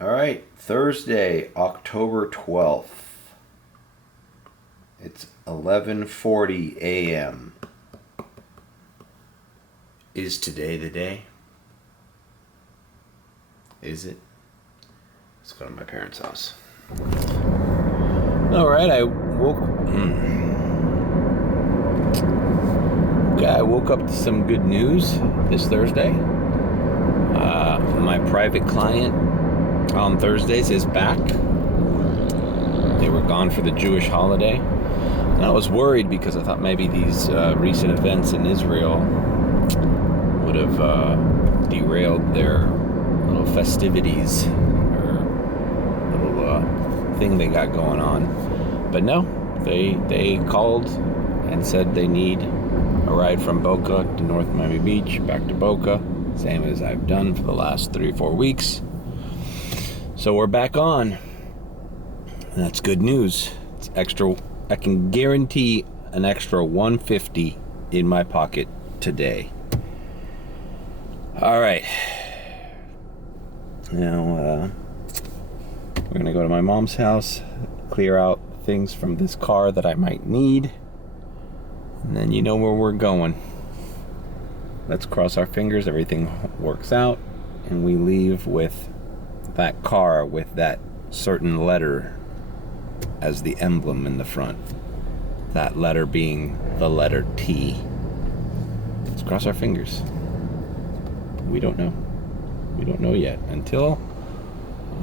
All right, Thursday, October 12th. It's 11:40 a.m. Is today the day? Is it? Let's go to my parents' house. All right, I woke up to some good news this Thursday. My private client on Thursdays is back. They were gone for the Jewish holiday. And I was worried because I thought maybe these recent events in Israel would have derailed their little festivities or little thing they got going on. But no, they called and said they need a ride from Boca to North Miami Beach, back to Boca, same as I've done for the last 3 or 4 weeks. So we're back on. That's good news. It's extra. I can guarantee an extra $150 in my pocket today. All right. Now we're gonna go to my mom's house, clear out things from this car that I might need, and then you know where we're going. Let's cross our fingers everything works out and we leave with that car with that certain letter as the emblem in the front. That letter being the letter T. Let's cross our fingers. We don't know. We don't know yet until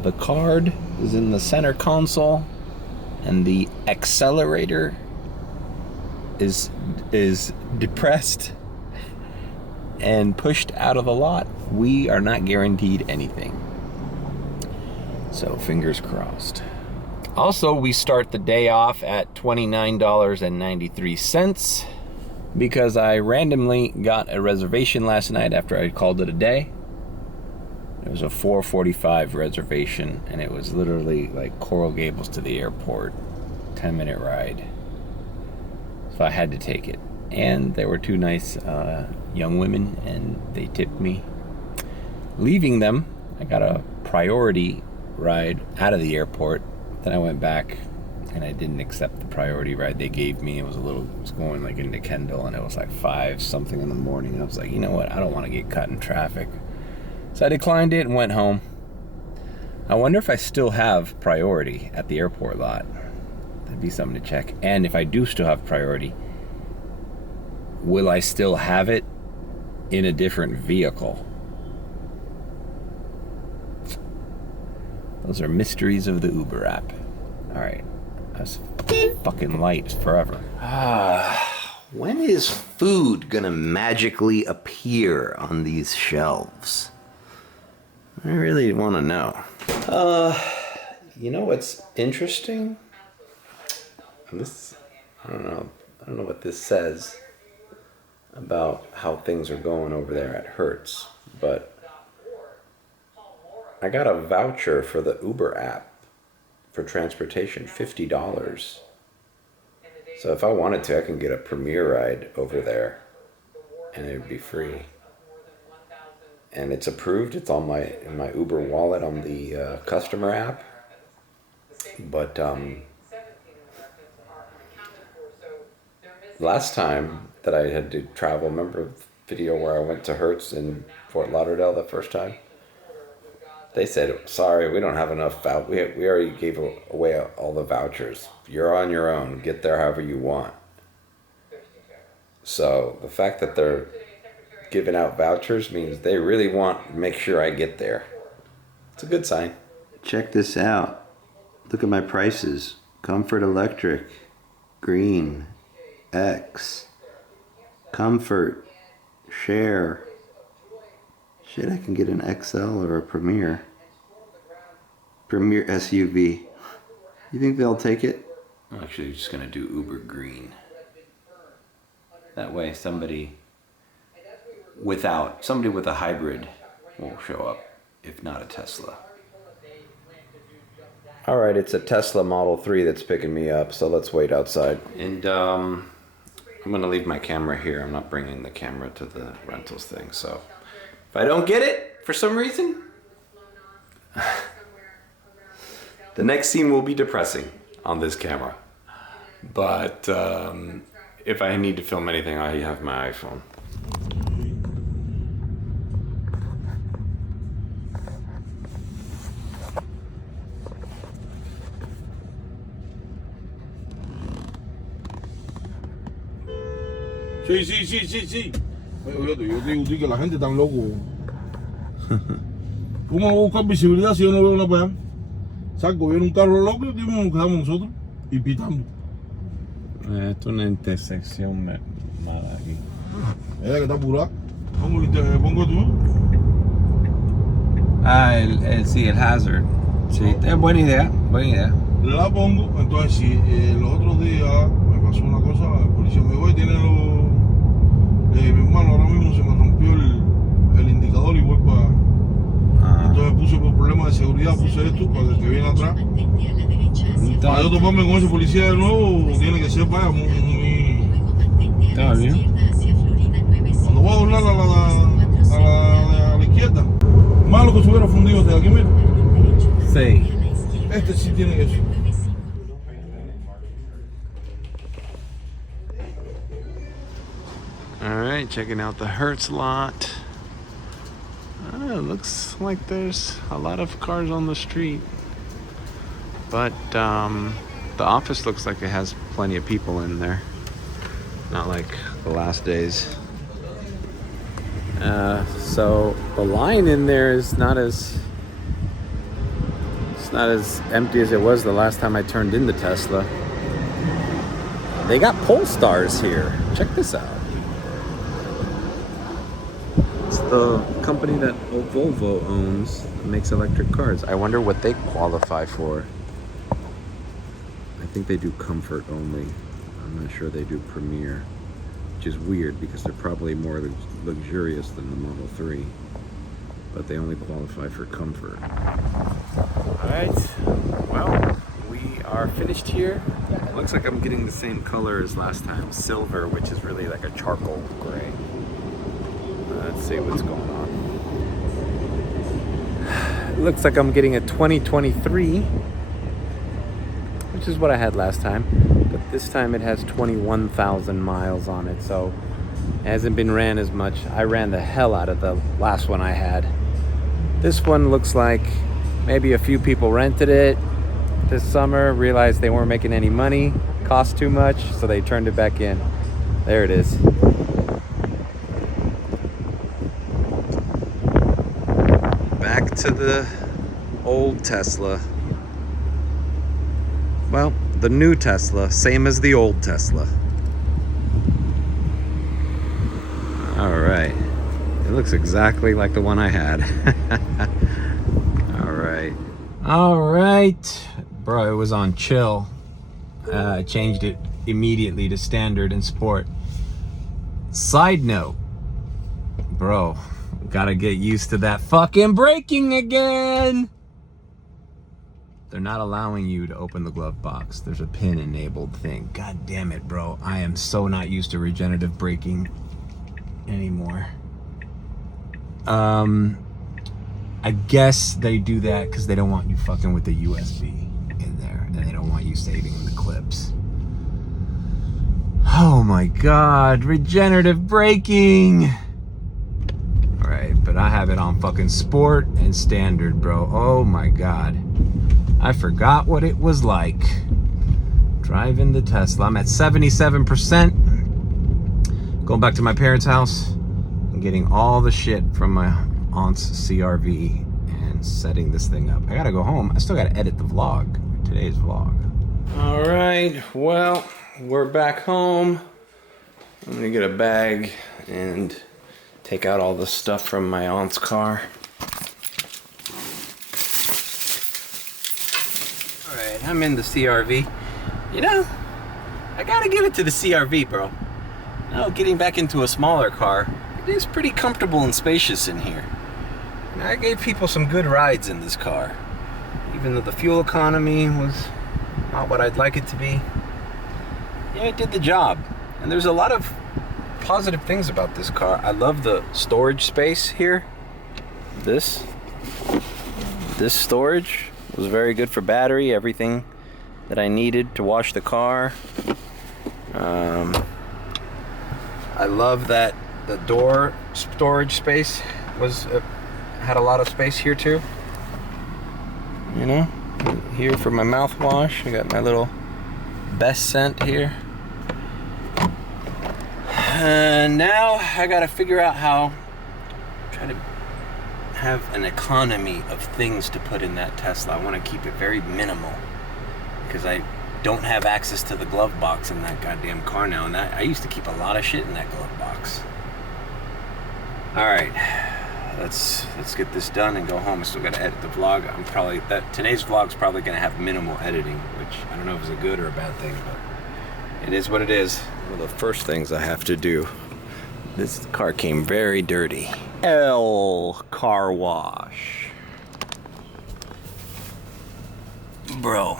the card is in the center console and the accelerator is depressed and pushed out of the lot. We are not guaranteed anything. So fingers crossed. Also, we start the day off at $29.93 because I randomly got a reservation last night after I called it a day. It was a 4:45 reservation, and it was literally like Coral Gables to the airport, 10-minute ride. So I had to take it. And there were 2 nice young women, and they tipped me. Leaving them, I got a priority ride out of the airport. Then I went back and I didn't accept the priority ride they gave me. It was going like into Kendall, and it was like 5 something in the morning. I was like, you know what? I don't want to get cut in traffic. So I declined it and went home. I wonder if I still have priority at the airport lot. That'd be something to check. And if I do still have priority, will I still have it in a different vehicle? Those are mysteries of the Uber app. All right. That's fucking light forever. When is food gonna magically appear on these shelves? I really want to know. You know what's interesting? I don't know what this says about how things are going over there at Hertz, but I got a voucher for the Uber app for transportation, $50. So if I wanted to, I can get a Premier ride over there and it would be free. And it's approved. It's on in my Uber wallet on the customer app. But last time that I had to travel, remember the video where I went to Hertz in Fort Lauderdale the first time? They said, sorry, we don't have enough we already gave away all the vouchers. You're on your own. Get there however you want. So the fact that they're giving out vouchers means they really want to make sure I get there. It's a good sign. Check this out. Look at my prices. Comfort Electric, Green, X, Comfort, Share. Shit, I can get an XL or a Premier SUV. You think they'll take it? I'm actually just gonna do Uber Green. That way somebody with a hybrid will show up, if not a Tesla. All right, it's a Tesla Model 3 that's picking me up, so let's wait outside. And I'm gonna leave my camera here. I'm not bringing the camera to the rentals thing, so if I don't get it for some reason, The next scene will be depressing on this camera. But if I need to film anything, I have my iPhone. Sí. Oye, yo te digo que la gente tan loco. ¿Cómo voy a buscar visibilidad si yo no veo una para allá? Saco, viene un carro loco y nos quedamos nosotros y pitando. Esto es una intersección mala aquí. Ella que está apurada. Pongo tú. Ah, sí, el hazard. Sí, es buena idea. La pongo, entonces si los otros días me pasó una cosa, el policía me dijo, oye, tiene los... mi hermano ahora mismo se me rompió el indicador y voy para... Entonces puse por problemas de seguridad, puse esto para el que viene atrás. Para yo toparme con ese policía de nuevo, tiene que ser para muy... Está bien. Cuando voy a doblar a la izquierda, malo que se hubiera fundido desde aquí, mira. Sí. Este sí tiene que ser. Alright, checking out the Hertz lot. It looks like there's a lot of cars on the street. But the office looks like it has plenty of people in there. Not like the last days. So the line in there is not as empty as it was the last time I turned in the Tesla. They got Polestars here. Check this out. It's the company that Volvo owns that makes electric cars. I wonder what they qualify for. I think they do comfort only. I'm not sure they do Premier, which is weird because they're probably more luxurious than the Model 3. But they only qualify for comfort. Alright, well, we are finished here. It looks like I'm getting the same color as last time, silver, which is really like a charcoal gray. Let's see what's going on. It looks like I'm getting a 2023, which is what I had last time. But this time it has 21,000 miles on it, so it hasn't been ran as much. I ran the hell out of the last one I had. This one looks like maybe a few people rented it this summer, realized they weren't making any money, cost too much, so they turned it back in. There it is. Back to the old Tesla. Well, the new Tesla, same as the old Tesla. All right. It looks exactly like the one I had. All right. Bro, it was on chill. I changed it immediately to standard and sport. Side note, bro, gotta get used to that fucking braking again. They're not allowing you to open the glove box. There's a pin enabled thing. God damn it, bro. I am so not used to regenerative braking anymore. I guess they do that because they don't want you fucking with the USB in there, and they don't want you saving the clips. Oh my god, regenerative braking! Alright, but I have it on fucking sport and standard, bro. Oh my god. I forgot what it was like driving the Tesla. I'm at 77%. Going back to my parents' house and getting all the shit from my aunt's CRV and setting this thing up. I gotta go home. I still gotta edit the vlog, today's vlog. All right, well, we're back home. I'm gonna get a bag and take out all the stuff from my aunt's car. All right, I'm in the CRV. You know, I gotta give it to the CRV, bro. You know, getting back into a smaller car, it is pretty comfortable and spacious in here. And I gave people some good rides in this car. Even though the fuel economy was not what I'd like it to be. Yeah, it did the job. And there's a lot of positive things about this car. I love the storage space here. This storage, was very good for battery, everything that I needed to wash the car. I love that the door storage space had a lot of space here too. You know, here for my mouthwash, I got my little best scent here. And now I gotta figure out how try to have an economy of things to put in that Tesla. I want to keep it very minimal because I don't have access to the glove box in that goddamn car now, and that I used to keep a lot of shit in that glove box. All right, let's get this done and go home. I still got to edit the vlog. Today's vlog's probably gonna have minimal editing, which I don't know if it's a good or a bad thing, but it is what it is. One of the first things I have to do. This car came very dirty. Car wash. Bro,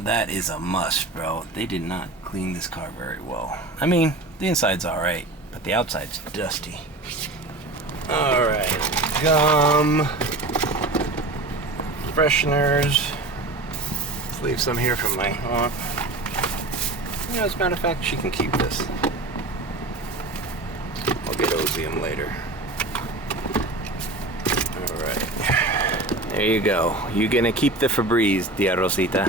that is a must, bro. They did not clean this car very well. I mean, the inside's alright, but the outside's dusty. Alright, gum, fresheners. Let's leave some here for my aunt. You know, as a matter of fact, she can keep this. I'll get Ozium later. Alright. There you go. You gonna keep the Febreze, Tia Rosita.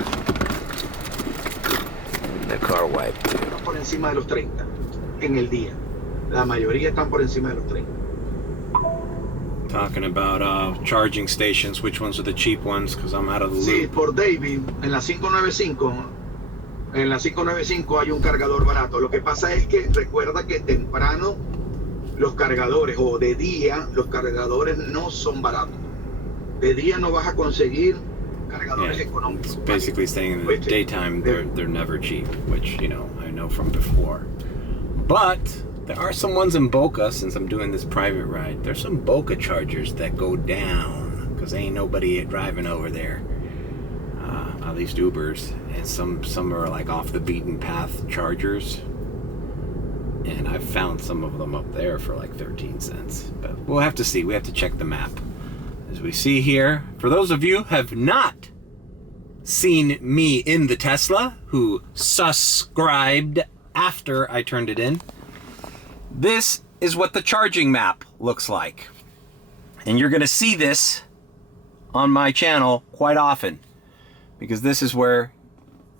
And the car wipe too. Por encima de los 30 en el día. La mayoría están por encima de los 30. Talking about charging stations, which ones are the cheap ones, because I'm out of the Sí, loop. por David, en la 595. En la 595 hay un cargador barato. Lo que pasa es que recuerda que temprano los cargadores, o de día, los cargadores no son baratos. De día no vas a conseguir cargadores económicos. It's basically saying in the daytime they're never cheap, which, you know, I know from before. But there are some ones in Boca, since I'm doing this private ride. There's some Boca chargers that go down because ain't nobody driving over there. At least Ubers, and some are like off the beaten path chargers, and I've found some of them up there for like 13 cents, but we'll have to see. We have to check the map. As we see here, for those of you who have not seen me in the Tesla, who subscribed after I turned it in, this is what the charging map looks like, and you're gonna see this on my channel quite often, because this is where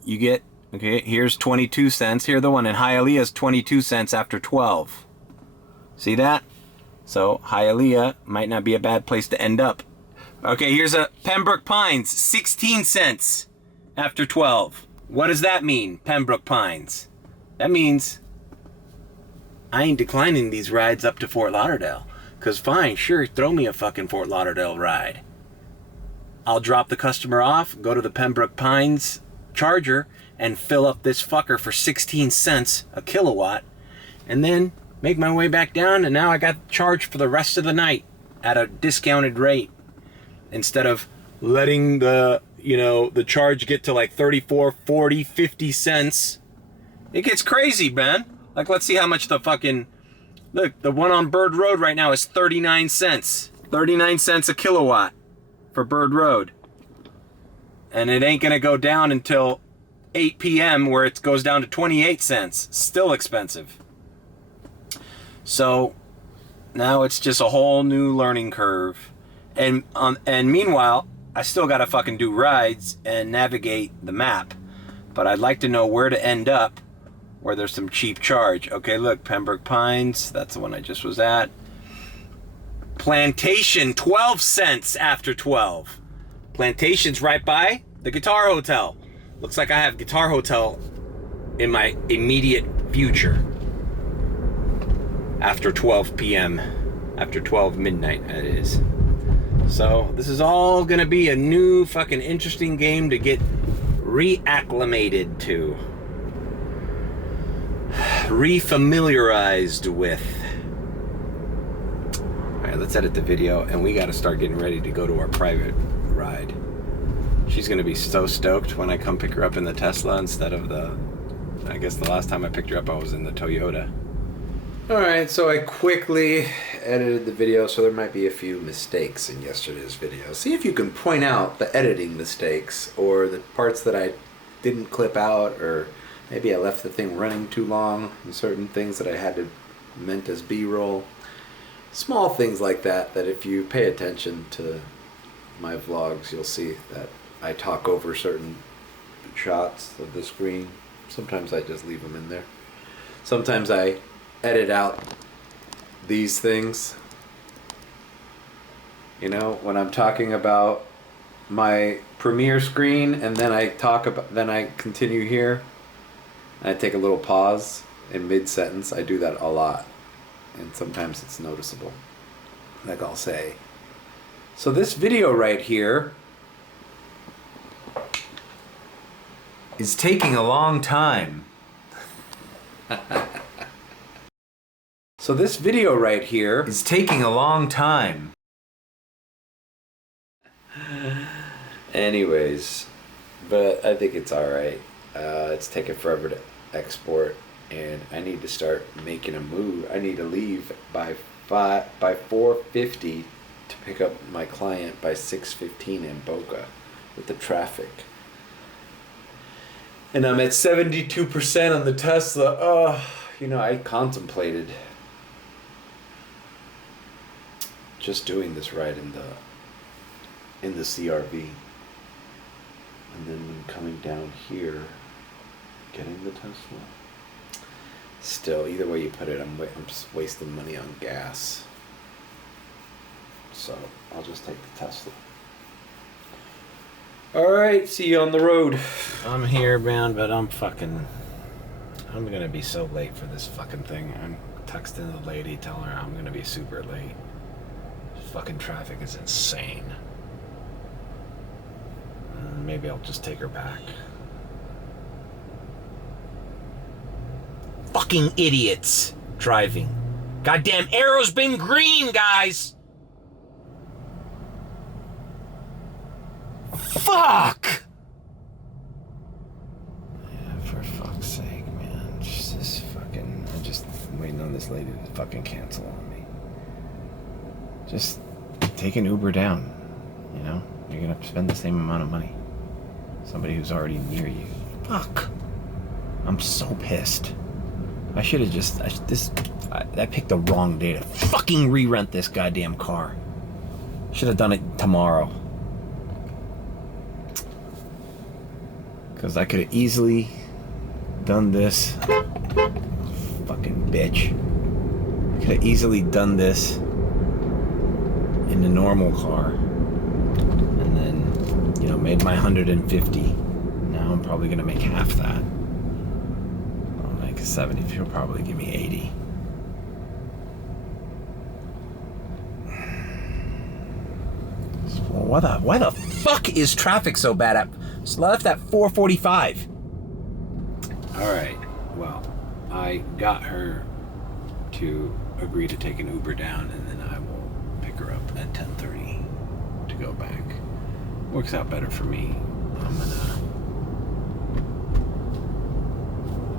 you get, okay, here's 22 cents. Here, the one in Hialeah is 22 cents after 12. See that? So Hialeah might not be a bad place to end up. Okay, here's a Pembroke Pines, 16 cents after 12. What does that mean, Pembroke Pines? That means I ain't declining these rides up to Fort Lauderdale. Because fine, sure, throw me a fucking Fort Lauderdale ride. I'll drop the customer off, go to the Pembroke Pines charger, and fill up this fucker for 16 cents a kilowatt, and then make my way back down, and now I got charged for the rest of the night at a discounted rate, instead of letting the, you know, the charge get to like 34, 40, 50 cents. It gets crazy, man. Like, let's see how much the fucking, look, the one on Bird Road right now is 39 cents. 39 cents a kilowatt for Bird Road. And it ain't gonna go down until 8 p.m. where it goes down to 28 cents. Still expensive. So now it's just a whole new learning curve. And meanwhile, I still gotta fucking do rides and navigate the map. But I'd like to know where to end up where there's some cheap charge. Okay, look, Pembroke Pines, that's the one I just was at. Plantation, 12 cents after 12. Plantation's right by the Guitar Hotel. Looks like I have Guitar Hotel in my immediate future. After 12 p.m. After 12 midnight, that is. So, this is all gonna be a new fucking interesting game to get re-acclimated to. Re-familiarized with. Alright, let's edit the video, and we gotta start getting ready to go to our private ride. She's gonna be so stoked when I come pick her up in the Tesla instead of the, I guess the last time I picked her up I was in the Toyota. Alright, so I quickly edited the video, so there might be a few mistakes in yesterday's video. See if you can point out the editing mistakes, or the parts that I didn't clip out, or maybe I left the thing running too long, and certain things that I had to meant as B-roll. Small things like that, that if you pay attention to my vlogs, you'll see that I talk over certain shots of the screen. Sometimes I just leave them in there. Sometimes I edit out these things. You know, when I'm talking about my premiere screen and then I continue here and I take a little pause in mid-sentence. I do that a lot, and sometimes it's noticeable. Like I'll say, so this video right here is taking a long time. So this video right here is taking a long time. Anyways, but I think it's alright. It's taking forever to export, and I need to start making a move. I need to leave by 4:50 to pick up my client by 6:15 in Boca with the traffic. And I'm at 72% on the Tesla. Oh, you know, I contemplated just doing this ride in the CRV, and then coming down here, getting the Tesla. Still, either way you put it, I'm just wasting money on gas. So I'll just take the Tesla. Alright, see you on the road. I'm here, man, but I'm gonna be so late for this fucking thing. I'm texting the lady, telling her I'm gonna be super late. Fucking traffic is insane. Maybe I'll just take her back. Fucking idiots driving. Goddamn arrow's been green, guys! Fuck! Yeah, for fuck's sake, man. Just this fucking... I'm just waiting on this lady to fucking cancel on me. Just take an Uber down, you know? You're gonna have to spend the same amount of money. Somebody who's already near you. Fuck! I'm so pissed. I should have just... I picked the wrong day to fucking re-rent this goddamn car. Should have done it tomorrow. Because I could have easily done this. Fucking bitch. I could have easily done this in the normal car. And then, you know, made my 150. Now I'm probably going to make half that. I'll make 70. She'll probably give me 80. Why the fuck is traffic so bad at... left at 4:45. Alright, well, I got her to agree to take an Uber down, and then I will pick her up at 10:30 to go back. Works out better for me.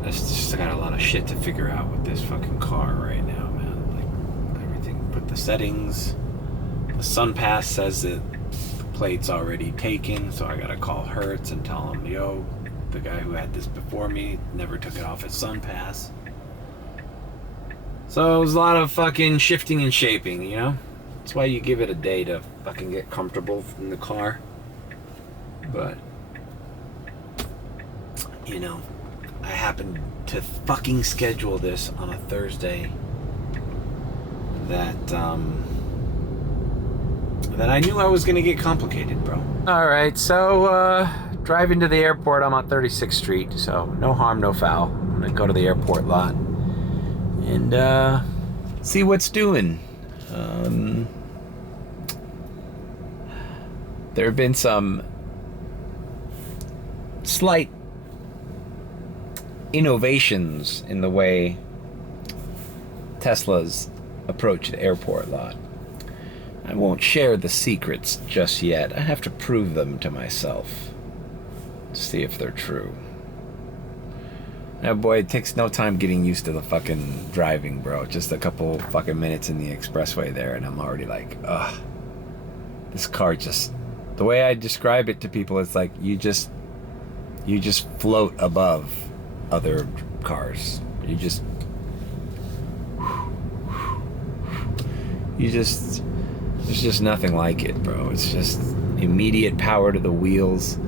I just got a lot of shit to figure out with this fucking car right now, man. Like, everything, put the settings. The Sun Pass says that plate's already taken, so I gotta call Hertz and tell him, yo, the guy who had this before me never took it off his Sun Pass. So it was a lot of fucking shifting and shaping, you know? That's why you give it a day to fucking get comfortable in the car. But, you know, I happened to fucking schedule this on a Thursday that I knew I was gonna get complicated, bro. Alright, so driving to the airport, I'm on 36th Street, so no harm, no foul. I'm gonna go to the airport lot and see what's doing. There have been some slight innovations in the way Teslas approach the airport lot. I won't share the secrets just yet. I have to prove them to myself to see if they're true. Yeah, boy, it takes no time getting used to the fucking driving, bro. Just a couple fucking minutes in the expressway there, and I'm already like, ugh. This car just... The way I describe it to people, it's like you just float above other cars. There's just nothing like it, bro. It's just immediate power to the wheels.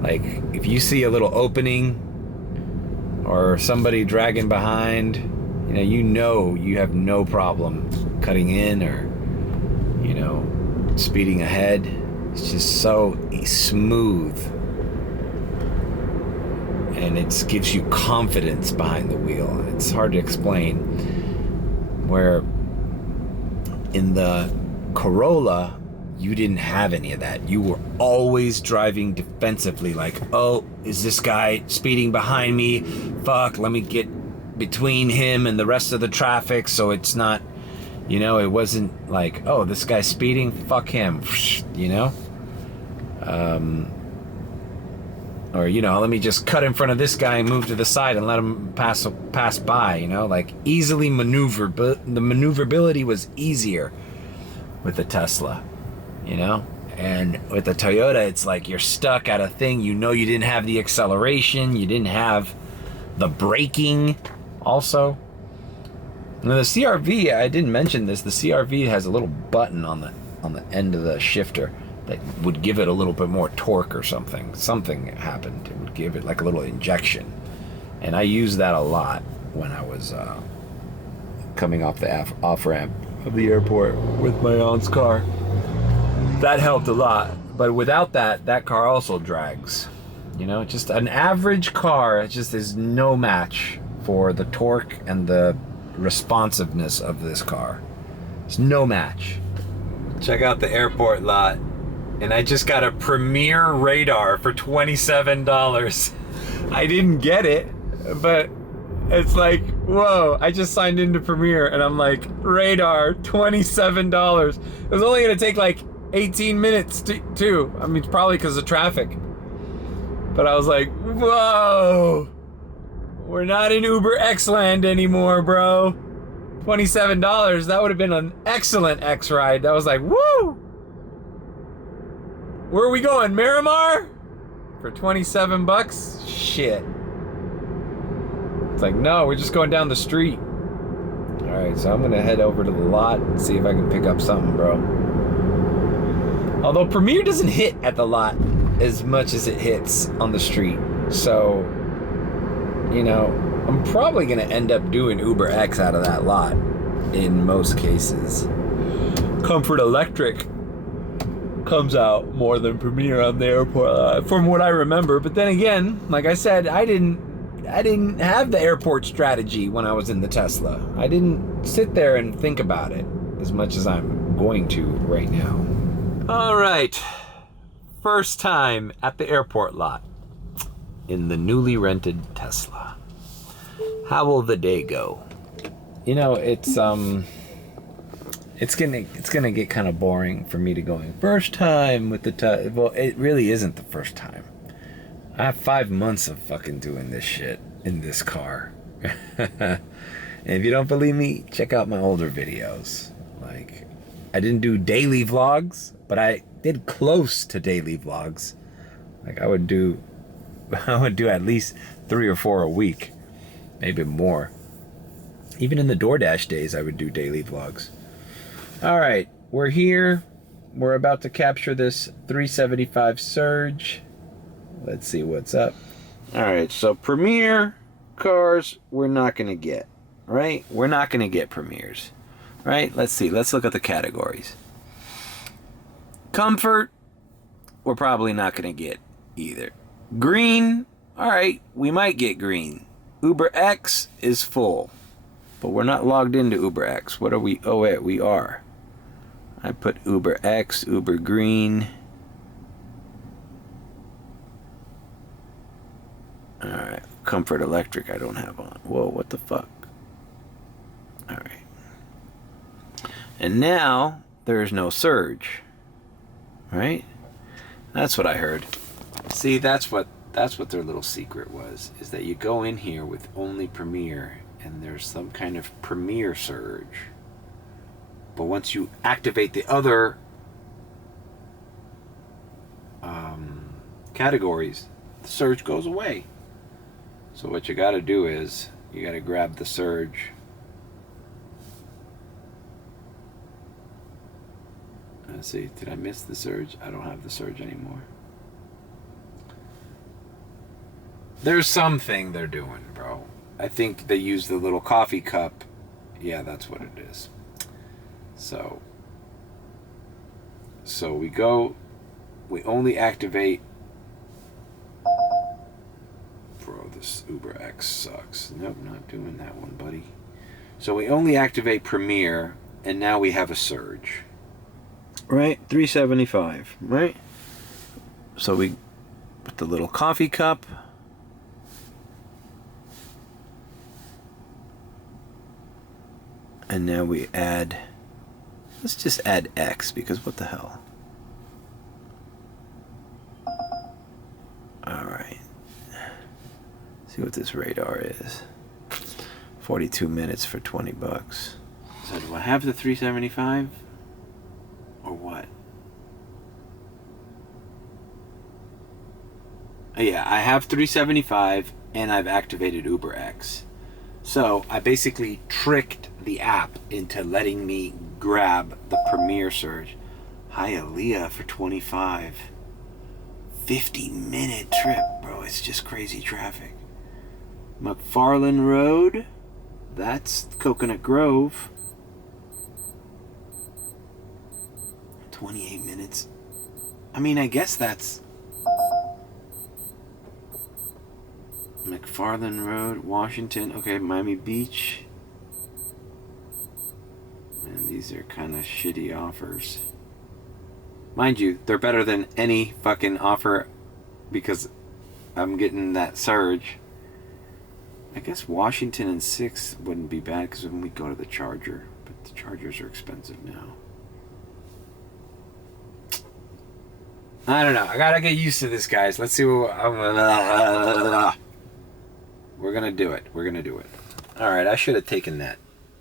Like, if you see a little opening or somebody dragging behind, you have no problem cutting in or, speeding ahead. It's just so smooth. And it gives you confidence behind the wheel. And it's hard to explain. Where in the Corolla, you didn't have any of that. You were always driving defensively, like, oh, is this guy speeding behind me? Fuck, let me get between him and the rest of the traffic so it's not, it wasn't like, oh, this guy's speeding, fuck him, or, let me just cut in front of this guy and move to the side and let him pass by, like easily maneuver, but the maneuverability was easier with the Tesla, and with the Toyota, it's like you're stuck at a thing, you didn't have the acceleration, you didn't have the braking also. Now the CR-V, I didn't mention this, the CR-V has a little button on the end of the shifter that would give it a little bit more torque or something. Something happened. It would give it like a little injection. And I used that a lot when I was coming off the off-ramp of the airport with my aunt's car. That helped a lot. But without that car also drags. Just an average car, it just is no match for the torque and the responsiveness of this car. It's no match. Check out the airport lot. And I just got a Premier radar for $27. I didn't get it, but it's like, whoa, I just signed into Premier and I'm like, radar, $27. It was only gonna take like 18 minutes too. I mean, it's probably because of traffic. But I was like, whoa, we're not in UberX land anymore, bro. $27, that would have been an excellent X ride. That was like, woo! Where are we going, Miramar? For 27 bucks? Shit. It's like, no, we're just going down the street. Alright, so I'm gonna head over to the lot and see if I can pick up something, bro. Although Premier doesn't hit at the lot as much as it hits on the street. So, I'm probably gonna end up doing UberX out of that lot in most cases. Comfort Electric comes out more than Premier on the airport lot, from what I remember. But then again, like I said, I didn't have the airport strategy when I was in the Tesla. I didn't sit there and think about it as much as I'm going to right now. All right, first time at the airport lot in the newly rented Tesla. How will the day go? It's gonna get kind of boring for me to going first time with the Tesla. Well, it really isn't the first time. I have 5 months of fucking doing this shit in this car. And if you don't believe me, check out my older videos. Like, I didn't do daily vlogs, but I did close to daily vlogs. Like I would do at least 3 or 4 a week, maybe more. Even in the DoorDash days, I would do daily vlogs. All right, we're here. We're about to capture this 375 Surge. Let's see what's up. All right, so Premier cars we're not gonna get, right? We're not gonna get Premiers, right? Let's see, let's look at the categories. Comfort, we're probably not gonna get either. Green, all right, we might get green. UberX is full, but we're not logged into UberX. What are we? Oh wait, we are. I put UberX, Uber Green. Alright, Comfort Electric I don't have on. Whoa, what the fuck? Alright. And now, there's no surge. Right? That's what I heard. See, that's what That's what their little secret was, is that you go in here with only Premier and there's some kind of Premier surge. But once you activate the other categories, the surge goes away. So what you got to do is you got to grab the surge. Let's see, did I miss the surge? I don't have the surge anymore. There's something they're doing, bro. I think they use the little coffee cup. Yeah, that's what it is. So we only activate. Bro, this UberX sucks. Nope, not doing that one, buddy. So we only activate Premier, and now we have a surge. Right? 375, right? So we put the little coffee cup. And now we add, let's just add X, because what the hell? Alright. See what this radar is. 42 minutes for 20 bucks. So do I have the 375? Or what? Yeah, I have 375 and I've activated UberX. So I basically tricked the app into letting me grab the Premier surge. Hialeah for 25. 50-minute trip, bro. It's just crazy traffic. McFarland Road. That's Coconut Grove. 28 minutes. I mean, I guess that's McFarland Road, Washington. Okay, Miami Beach. Man, these are kind of shitty offers. Mind you, they're better than any fucking offer because I'm getting that surge. I guess Washington and 6 wouldn't be bad because when we go to the Charger, but the Chargers are expensive now. I don't know. I gotta get used to this, guys. Let's see what we're gonna do it. We're gonna do it. All right. I should have taken that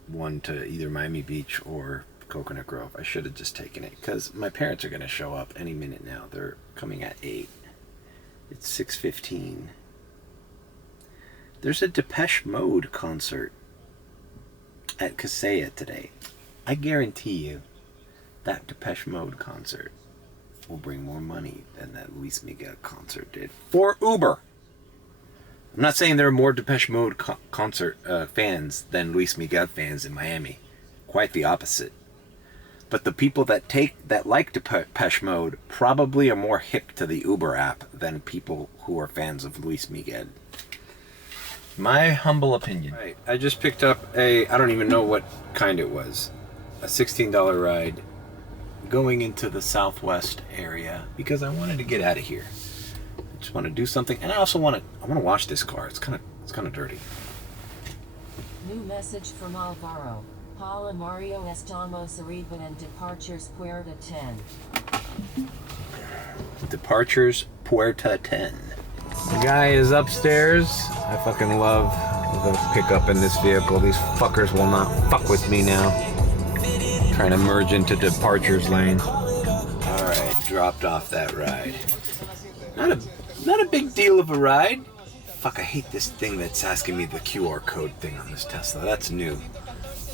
one to either Miami Beach or Coconut Grove. I should have just taken it because my parents are gonna show up any minute now. They're coming at 8. It's 6:15. There's a Depeche Mode concert at Kaseya today. I guarantee you that Depeche Mode concert will bring more money than that Luis Miguel concert did for Uber. I'm not saying there are more Depeche Mode concert fans than Luis Miguel fans in Miami. Quite the opposite. But the people that like Depeche Mode probably are more hip to the Uber app than people who are fans of Luis Miguel. My humble opinion. Right. I just picked up I don't even know what kind it was, a $16 ride going into the southwest area because I wanted to get out of here. I just want to do something, and I also want to wash this car. It's kind of dirty. New message from Alvaro. Paula Mario Estamos arriba and departures Puerta 10. Departures Puerta 10. The guy is upstairs. I fucking love the pickup in this vehicle. These fuckers will not fuck with me now. Trying to merge into departures lane. Alright, dropped off that ride. Not a big deal of a ride. Fuck, I hate this thing that's asking me the QR code thing on this Tesla. That's new.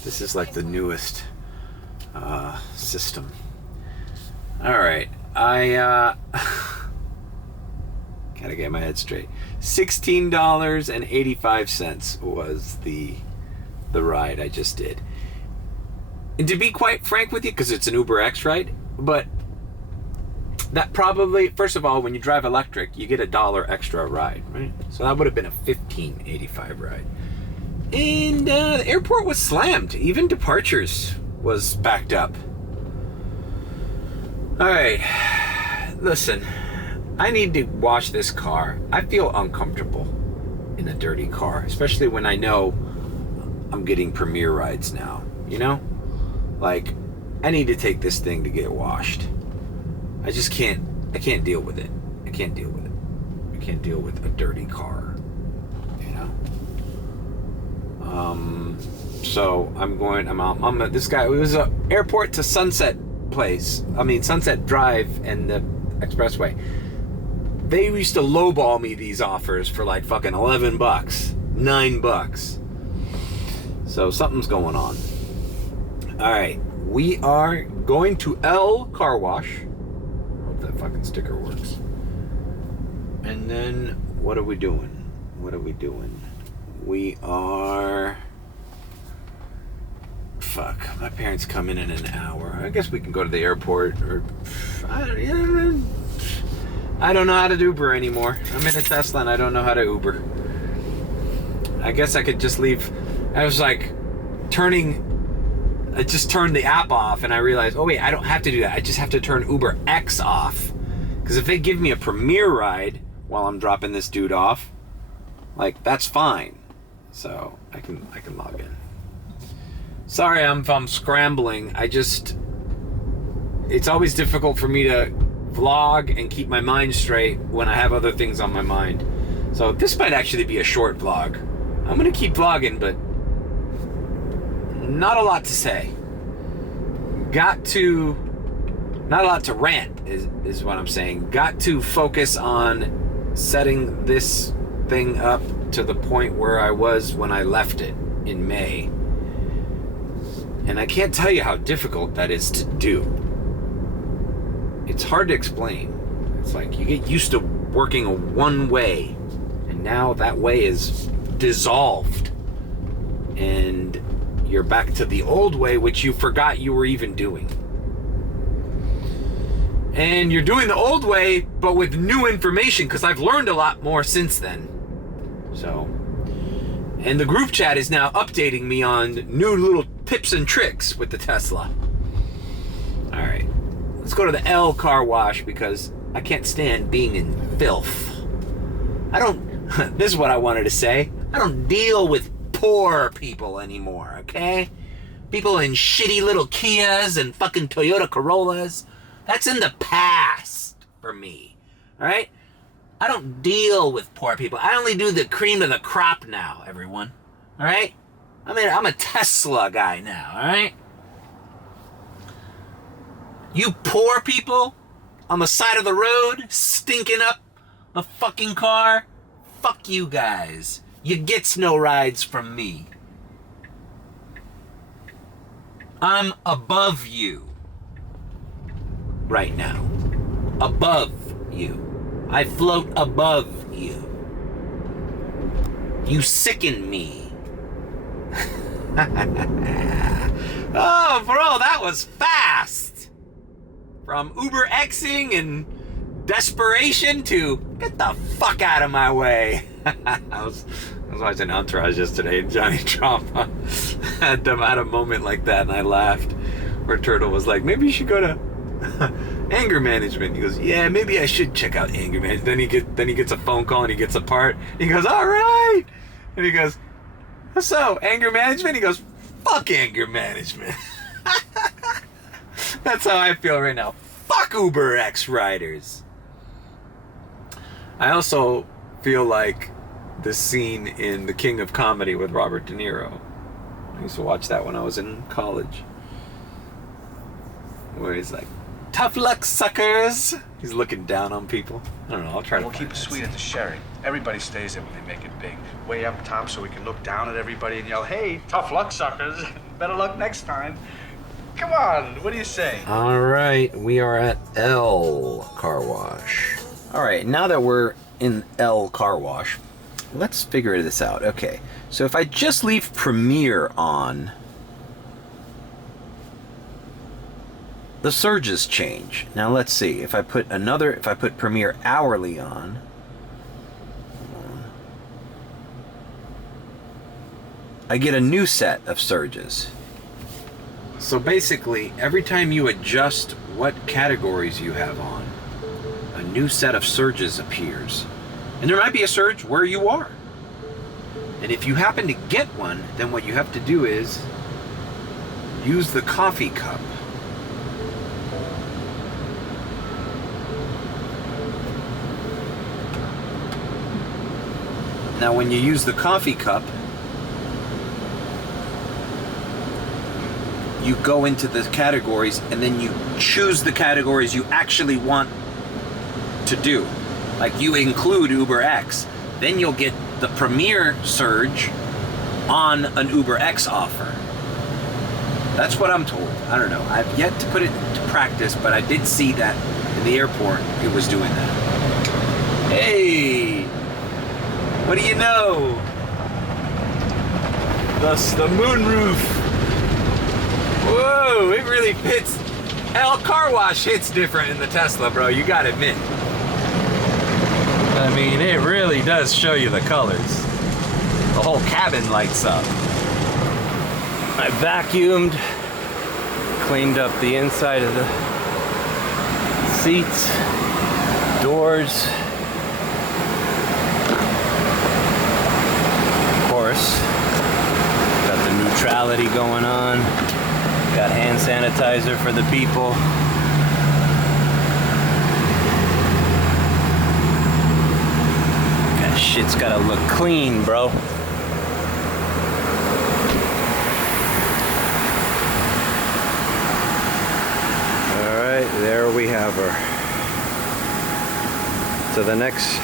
This is like the newest system. Alright, I gotta get my head straight. $16.85 was the ride I just did. And to be quite frank with you, because it's an UberX ride, but that probably, first of all, when you drive electric, you get $1 extra ride, right? So that would have been a $15.85 ride. And the airport was slammed. Even departures was backed up. All right, listen, I need to wash this car. I feel uncomfortable in a dirty car, especially when I know I'm getting Premier rides now, you know? Like, I need to take this thing to get washed. I can't deal with it. I can't deal with it. I can't deal with a dirty car, you know. So I'm out. This guy, it was a airport to Sunset Sunset Drive and the expressway. They used to lowball me these offers for like fucking $11, $9. So something's going on. All right, we are going to L Car Wash. Hope that fucking sticker works. And then what are we doing? We are... Fuck, my parents come in an hour. I guess we can go to the airport, or... I don't know how to Uber anymore. I'm in a Tesla and I don't know how to Uber. I guess I could just leave. I was like I just turned the app off and I realized, oh wait, I don't have to do that. I just have to turn UberX off. Because if they give me a Premier ride while I'm dropping this dude off, like, that's fine. So I can log in. Sorry if I'm scrambling. It's always difficult for me to vlog and keep my mind straight when I have other things on my mind. So this might actually be a short vlog. I'm gonna keep vlogging, but not a lot to say. Not a lot to rant is what I'm saying. Got to focus on setting this thing up to the point where I was when I left it in May. And I can't tell you how difficult that is to do. It's hard to explain. It's like you get used to working one way, and now that way is dissolved. And you're back to the old way, which you forgot you were even doing. And you're doing the old way, but with new information, because I've learned a lot more since then. So, and the group chat is now updating me on new little tips and tricks with the Tesla. All right, let's go to the L Car Wash because I can't stand being in filth. This is what I wanted to say. I don't deal with poor people anymore, okay? People in shitty little Kias and fucking Toyota Corollas. That's in the past for me, all right? I don't deal with poor people. I only do the cream of the crop now, everyone, all right? I'm a Tesla guy now, all right? You poor people on the side of the road, stinking up the fucking car, fuck you guys. You gets no rides from me. I'm above you right now. Above you. I float above you. You sicken me. Oh, bro, that was fast. From UberXing and desperation to get the fuck out of my way. I was watching Entourage yesterday, and Johnny Drama had a moment like that, and I laughed. Where Turtle was like, maybe you should go to anger management. He goes, yeah, maybe I should check out anger management. Then he gets a phone call and he gets a part. He goes, all right. And he goes, so anger management? He goes, fuck anger management. That's how I feel right now. Fuck UberX riders. I also feel like this scene in The King of Comedy with Robert De Niro. I used to watch that when I was in college. Where he's like, tough luck, suckers. He's looking down on people. I don't know, I'll try to. We'll keep it sweet at the Sherry. Everybody stays there when they make it big. Way up top so we can look down at everybody and yell, hey, tough luck, suckers. Better luck next time. Come on, what do you say? All right, we are at L Car Wash. All right, now that we're in L Car Wash, let's figure this out. Okay, so if I just leave Premiere on, the surges change. Now let's see, if I put Premiere hourly on, I get a new set of surges. So basically, every time you adjust what categories you have on, a new set of surges appears. And there might be a surge where you are. And if you happen to get one, then what you have to do is use the coffee cup. Now when you use the coffee cup, you go into the categories and then you choose the categories you actually want to do. Like you include UberX, then you'll get the premier surge on an UberX offer. That's what I'm told. I don't know. I've yet to put it to practice, but I did see that in the airport it was doing that. Hey! What do you know? The moonroof. Whoa, it really fits. Hell, car wash hits different in the Tesla, bro. You gotta admit. I mean, it really does show you the colors. The whole cabin lights up. I vacuumed, cleaned up the inside of the seats, doors. Of course, got the neutrality going on. Got hand sanitizer for the people. That shit's gotta look clean, bro. Alright, there we have her. To the next,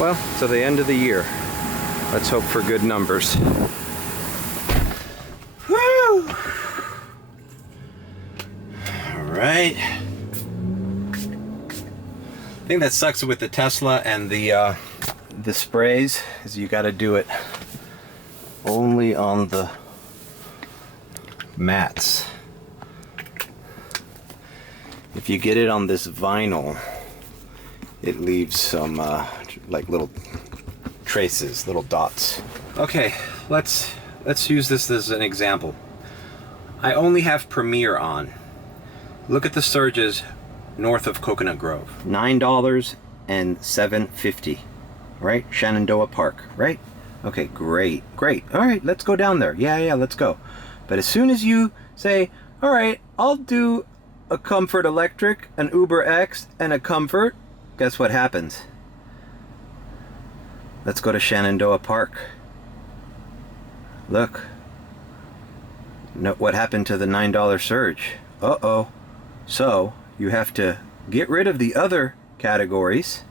well, to the end of the year. Let's hope for good numbers. Woo! Alright. The thing that sucks with the Tesla and the sprays is you gotta do it only on the mats. If you get it on this vinyl, it leaves some like little traces, little dots. Okay, let's use this as an example. I only have Premier on. Look at the surges north of Coconut Grove. $9 and $7.50, right? Shenandoah Park, right? Okay, great. All right, let's go down there. Yeah, let's go. But as soon as you say, all right, I'll do a Comfort Electric, an UberX, and a Comfort, guess what happens? Let's go to Shenandoah Park. Look. No, what happened to the $9 surge? Uh-oh. So, you have to get rid of the other categories.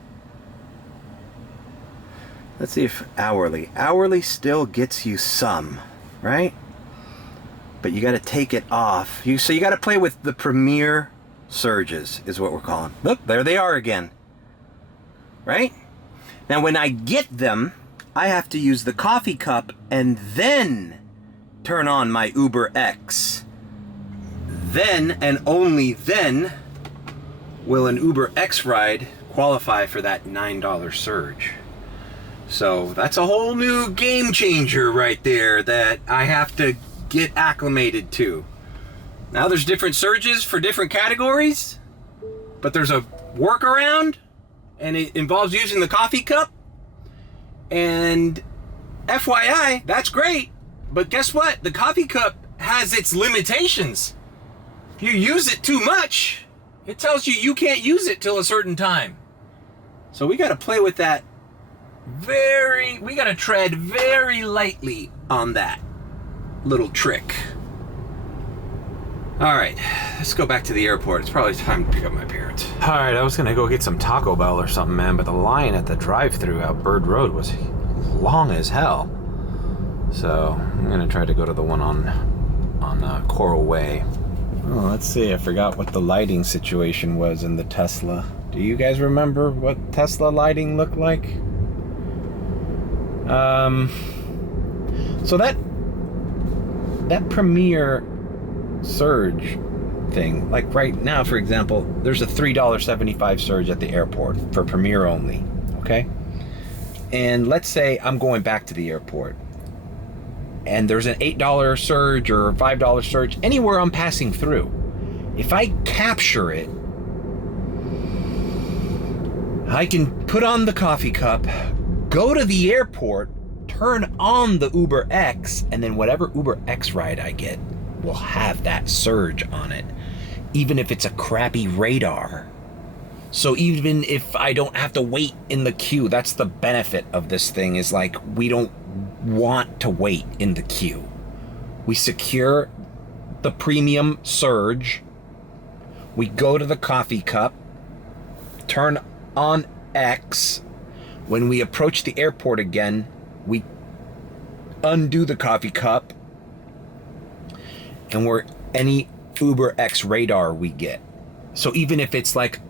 Let's see if hourly. Hourly still gets you some, right? But you got to take it off. So you got to play with the premier surges, is what we're calling. Look, there they are again. Right? Now, when I get them, I have to use the coffee cup and then turn on my UberX. Then, and only then, will an UberX ride qualify for that $9 surge. So that's a whole new game changer right there that I have to get acclimated to. Now there's different surges for different categories, but there's a workaround, and it involves using the coffee cup. And FYI, that's great, but guess what? The coffee cup has its limitations. If you use it too much, it tells you you can't use it till a certain time. So we got to play with that we got to tread very lightly on that little trick. All right, let's go back to the airport. It's probably time to pick up my parents. All right, I was gonna go get some Taco Bell or something, man, but the line at the drive-thru out Bird Road was long as hell. So I'm gonna try to go to the one on Coral Way. Oh, let's see. I forgot what the lighting situation was in the Tesla. Do you guys remember what Tesla lighting looked like? So that Premier surge thing, like right now, for example, there's a $3.75 surge at the airport for Premier only, okay? And let's say I'm going back to the airport and there's an $8 surge or $5 surge anywhere I'm passing through. If I capture it, I can put on the coffee cup, go to the airport, turn on the UberX, and then whatever UberX ride I get will have that surge on it. Even if it's a crappy radar, So even if I don't have to wait in the queue, that's the benefit of this thing, is like, we don't want to wait in the queue. We secure the premium surge. We go to the coffee cup, turn on X. When we approach the airport again, we undo the coffee cup, and we're any UberX radar we get. So even if it's like,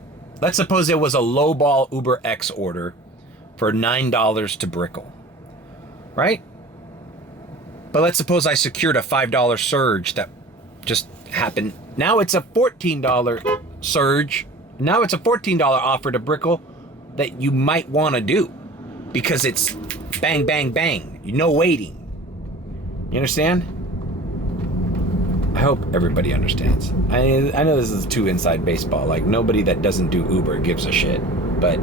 let's suppose it was a lowball UberX order for $9 to Brickell, right? But let's suppose I secured a $5 surge that just happened. Now it's a $14 surge. Now it's a $14 offer to Brickell that you might want to do, because it's bang, bang, bang. No waiting. You understand? I hope everybody understands. I know this is too inside baseball. Like, nobody that doesn't do Uber gives a shit. But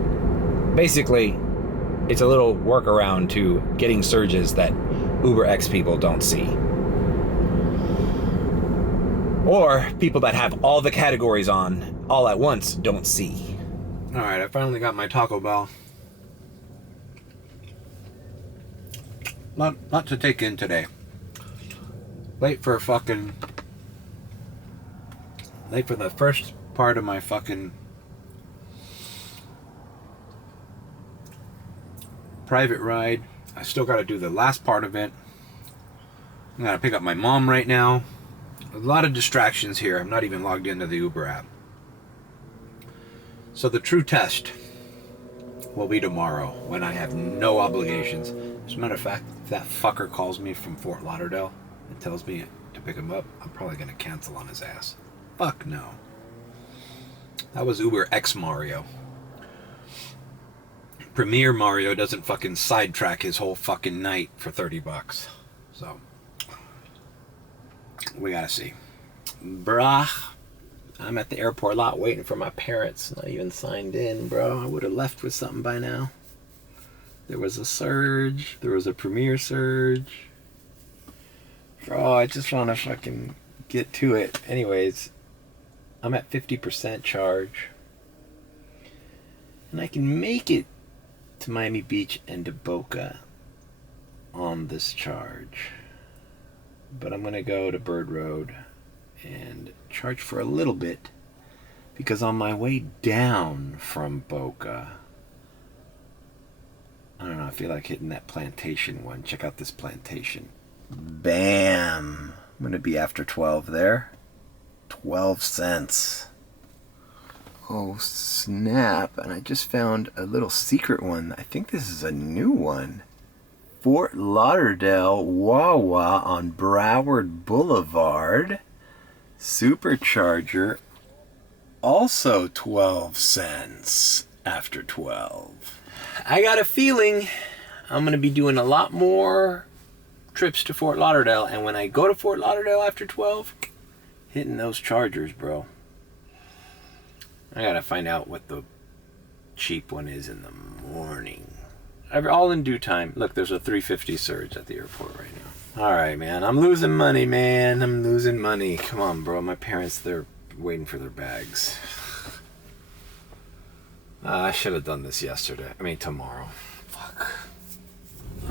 basically, it's a little workaround to getting surges that UberX people don't see. Or people that have all the categories on all at once don't see. All right, I finally got my Taco Bell. Lot to take in today. Late for the first part of my fucking private ride. I still got to do the last part of it. I'm gonna pick up my mom right now. A lot of distractions here. I'm not even logged into the Uber app. So the true test will be tomorrow, when I have no obligations. As a matter of fact, if that fucker calls me from Fort Lauderdale and tells me to pick him up, I'm probably gonna cancel on his ass. Fuck no. That was UberX Mario. Premier Mario doesn't fucking sidetrack his whole fucking night for $30. So we gotta see. Brah. I'm at the airport lot waiting for my parents. Not even signed in, bro. I would have left with something by now. There was a surge. There was a premier surge. Bro, I just want to fucking get to it. Anyways, I'm at 50% charge. And I can make it to Miami Beach and to Boca on this charge. But I'm going to go to Bird Road and charge for a little bit, because on my way down from Boca, I don't know, I feel like hitting that plantation one. Check out this plantation. Bam! I'm gonna be after 12 there. 12 cents. Oh snap, and I just found a little secret one. I think this is a new one. Fort Lauderdale Wawa on Broward Boulevard. Supercharger, also 12 cents after 12. I got a feeling I'm going to be doing a lot more trips to Fort Lauderdale, and when I go to Fort Lauderdale after 12, hitting those chargers, bro. I got to find out what the cheap one is in the morning. All in due time. Look, there's a 350 surge at the airport right now. Alright, man. I'm losing money, man. I'm losing money. Come on, bro. My parents, they're waiting for their bags. I should have done this yesterday. I mean, tomorrow. Fuck.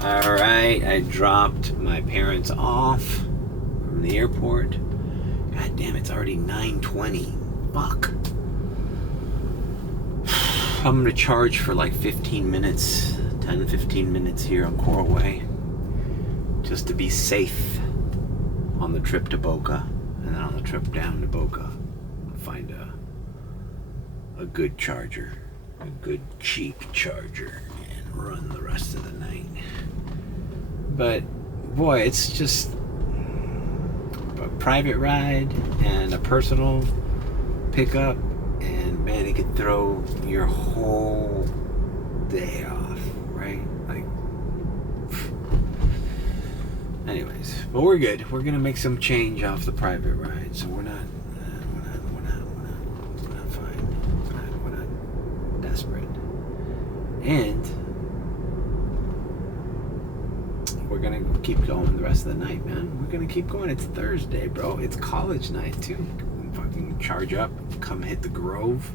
Alright, I dropped my parents off from the airport. God damn, it's already 9:20. Fuck. I'm gonna charge for like 15 minutes. 10-15 minutes here on Coral Way, just to be safe on the trip to Boca, and then on the trip down to Boca, find a good charger, a good cheap charger, and run the rest of the night. But boy, it's just a private ride and a personal pickup, and man, it could throw your whole day off. Right? Like, anyways, but we're good. We're gonna make some change off the private ride, so we're not fine. We're not desperate, and we're gonna keep going the rest of the night, man. We're gonna keep going. It's Thursday, bro. It's college night too. Fucking charge up. Come hit the Grove.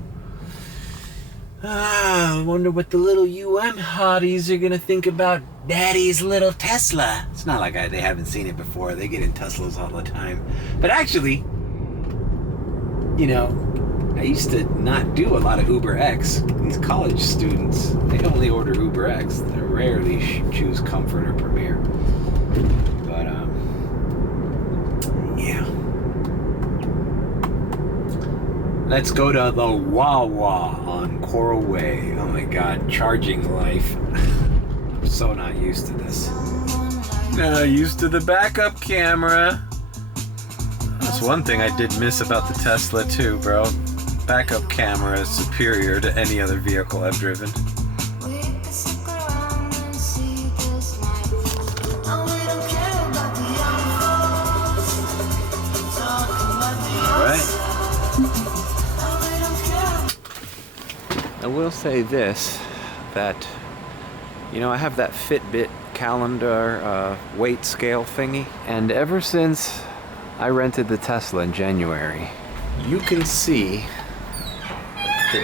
I wonder what the little hotties are gonna think about Daddy's little Tesla. It's not like they haven't seen it before. They get in Teslas all the time. But actually, you know, I used to not do a lot of UberX. These college students, they only order UberX. They rarely choose Comfort or Premier. But, yeah. Let's go to the Wawa on Coral Way. Oh my God, charging life. I'm so not used to this. Not used to the backup camera. That's one thing I did miss about the Tesla too, bro. Backup camera is superior to any other vehicle I've driven. Alright. I will say this, that, you know, I have that Fitbit calendar weight scale thingy, and ever since I rented the Tesla in January, you can see the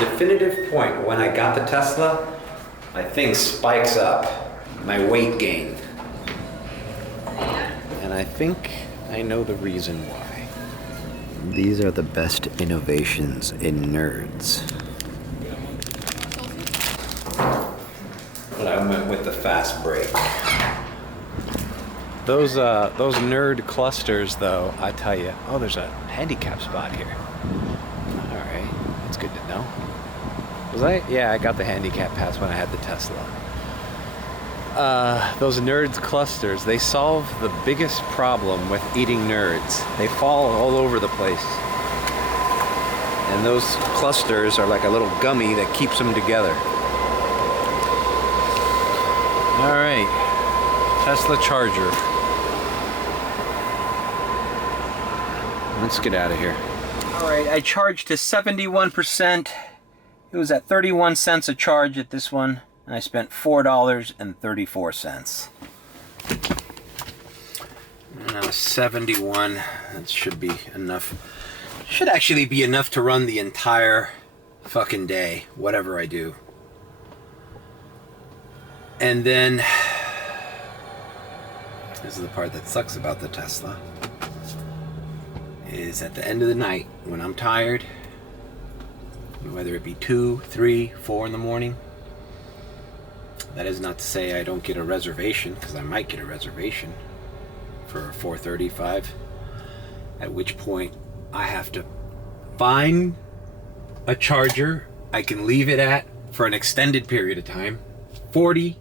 definitive point when I got the Tesla, my thing spikes up, my weight gain. And I think I know the reason why. These are the best innovations in nerds. But I went with the fast brake. Those nerd clusters, though, I tell you. Oh, there's a handicap spot here. All right, that's good to know. Was I? Yeah, I got the handicap pass when I had the Tesla. Those nerds clusters, they solve the biggest problem with eating nerds. They fall all over the place. And those clusters are like a little gummy that keeps them together. All right, Tesla charger. Let's get out of here. All right, I charged to 71%. It was at 31 cents a charge at this one, and I spent $4.34. Now 71, that should be enough. Should actually be enough to run the entire fucking day, whatever I do. And then, this is the part that sucks about the Tesla, is at the end of the night, when I'm tired, whether it be 2, 3, 4 in the morning, that is not to say I don't get a reservation, because I might get a reservation for 4:35, at which point I have to find a charger I can leave it at for an extended period of time, 40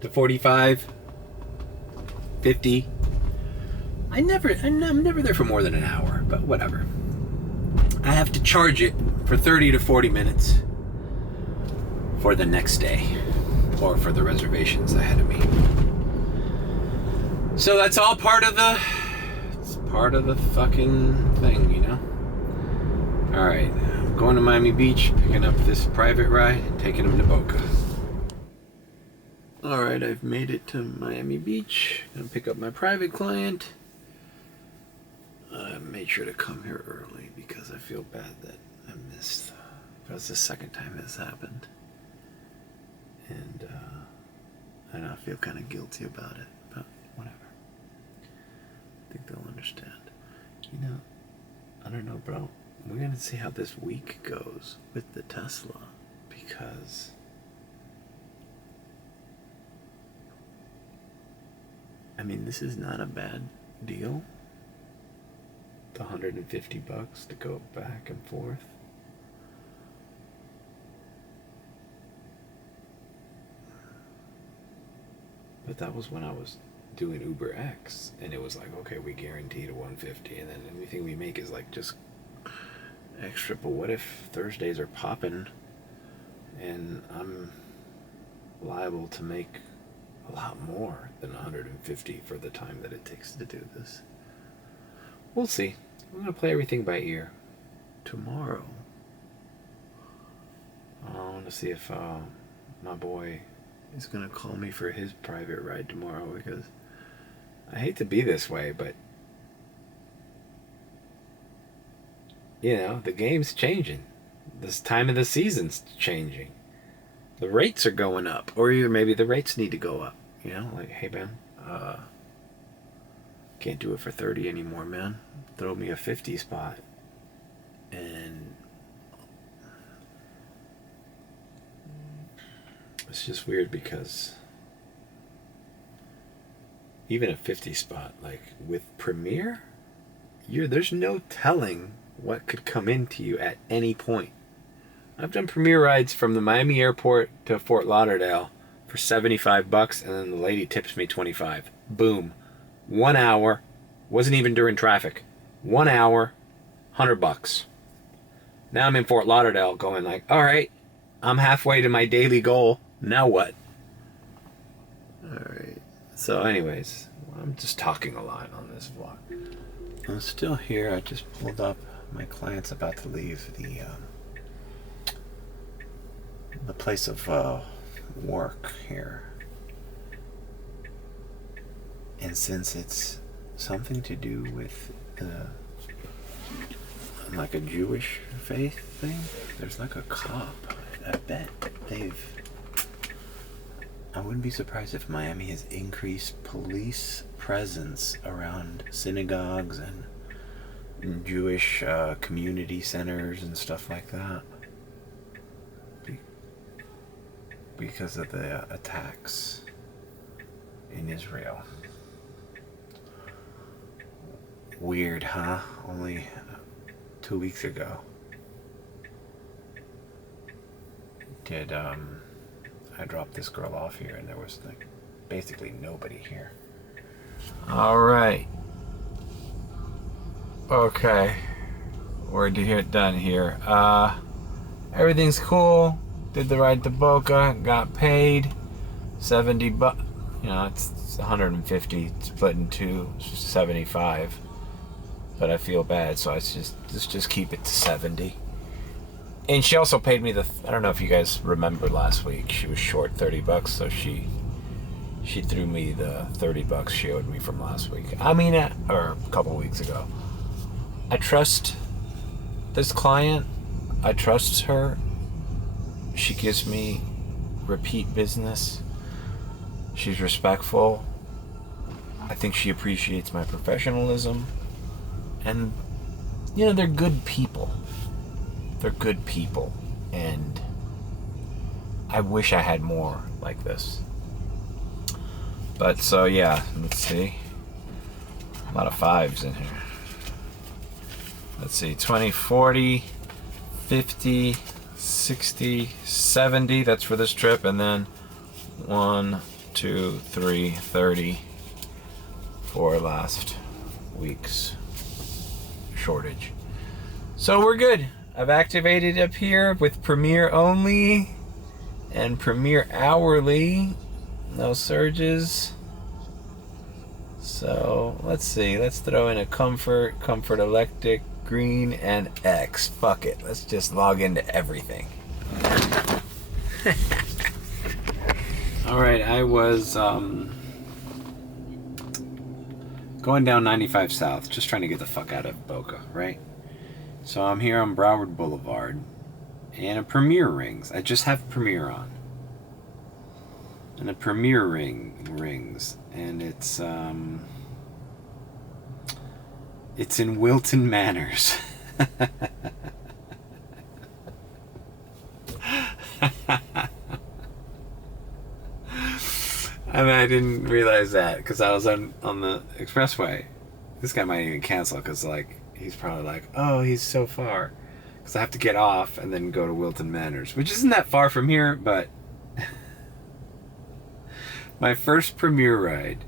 to 45, 50. I'm never there for more than an hour, but whatever. I have to charge it for 30 to 40 minutes for the next day, or for the reservations ahead of me. So that's all part of the fucking thing, you know? All right, I'm going to Miami Beach, picking up this private ride, and taking him to Boca. All right, I've made it to Miami Beach. Gonna pick up my private client. I made sure to come here early because I feel bad that I missed. That's the second time this happened. And I know I feel kind of guilty about it, but whatever. I think they'll understand. You know, I don't know, bro. We're gonna see how this week goes with the Tesla, because I mean, this is not a bad deal. The $150 to go back and forth. But that was when I was doing UberX, and it was like, okay, we guaranteed a $150, and then anything we make is like just extra. But what if Thursdays are popping and I'm liable to make a lot more than $150 for the time that it takes to do this? We'll see. I'm going to play everything by ear. Tomorrow, I want to see if my boy is going to call me for his private ride tomorrow, because I hate to be this way, but you know, the game's changing. this time of the season's changing. The rates are going up, or maybe the rates need to go up. You know, like, hey man, can't do it for 30 anymore, man. Throw me a 50 spot. And it's just weird because even a 50 spot, like with Premier, there's no telling what could come into you at any point. I've done Premier rides from the Miami airport to Fort Lauderdale for $75, and then the lady tips me $25. Boom. 1 hour. Wasn't even during traffic. 1 hour, $100. Now I'm in Fort Lauderdale going like, all right, I'm halfway to my daily goal. Now what? All right. So anyways, I'm just talking a lot on this vlog. I'm still here. I just pulled up. My client's about to leave the place of work here. And since it's something to do with like a Jewish faith thing, there's like a cop. I bet I wouldn't be surprised if Miami has increased police presence around synagogues and Jewish community centers and stuff like that because of the attacks in Israel. Weird, huh? Only 2 weeks ago did I dropped this girl off here and there was like basically nobody here. All right. Okay. We're done here. Everything's cool. Did the ride to Boca, got paid $70. You know, it's 150 split in two, 75. But I feel bad, so I just keep it to 70. And she also paid me I don't know if you guys remember last week, she was short $30, so she threw me the $30 she owed me from last week. I mean, or a couple weeks ago. I trust this client. I trust her. She gives me repeat business. She's respectful. I think she appreciates my professionalism. And, you know, they're good people. They're good people. And I wish I had more like this. But, so, yeah, let's see. A lot of 5s in here. Let's see, 20, 40, 50, 60, 70. That's for this trip. And then 1, 2, 3, 30 for last week's shortage. So we're good. I've activated up here with Premier only and Premier hourly. No surges. So let's see. Let's throw in a comfort electric, green, and X. Fuck it. Let's just log into everything. Alright, I was going down 95 South, just trying to get the fuck out of Boca, right? So I'm here on Broward Boulevard, and a Premier rings. I just have Premier on. And a Premier rings, and it's in Wilton Manors. And I didn't realize that because I was on the expressway. This guy might even cancel because, like, he's probably like, oh, he's so far. Because I have to get off and then go to Wilton Manors, which isn't that far from here, but my first Premier ride